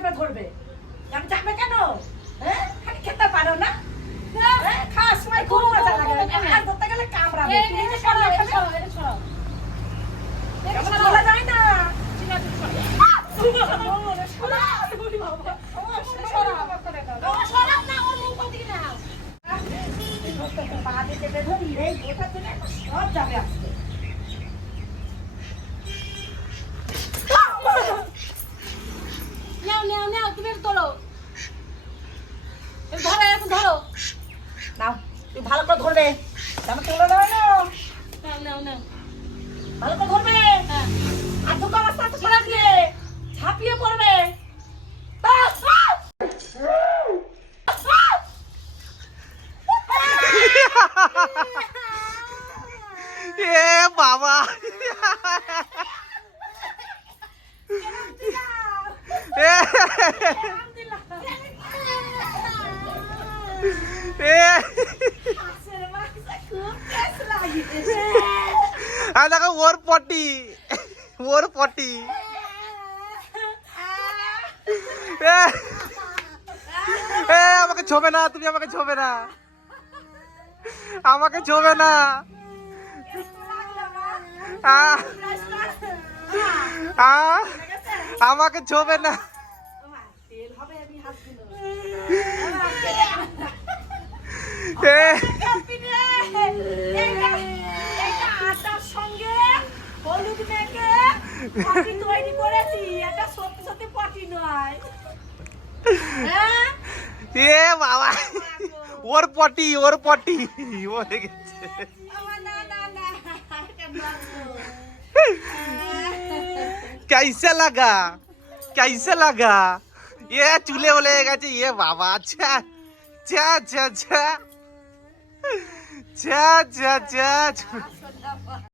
চেপে ধরবে। আমি যাবে কেন? হ্যাঁ খালি খেতে পারো না? হ্যাঁ খাওয়ার সময় খুব মজা লাগে, আর ধরতে গেলে কামড়াবে। তুমি যে সরো, এটা সরো। এটা বলা যায় না। ঠিক আছে সব যাবে আজকে। নাও তুমি তোলো, ধরো এখন ধরো। নাও তুই ভালো করে ধরবে, আমাকে তোলা দাও না। নাও ভালো করে ধরবে। হ্যাঁ আর দুটো অবস্থা তো সরা দিয়ে ঝাঁপিয়ে পড়বে। এ বাবা দেখো ওর পটি আমাকে ছোবে না, তুমি আমাকে ছোবে না, আমাকে ছোবে না। আমাকে ছোবে না। আটার সঙ্গে হলুদ মেখে পটি তৈরি করেছি, এটা সত্যি সত্যি পটি নয়। এ বাবা ওর পটি মরে গেছে। कैसा लगा ये चूल्हे बोले गए ये बाबा। अच्छा अच्छा अच्छा अच्छा अच्छा अच्छा अच्छा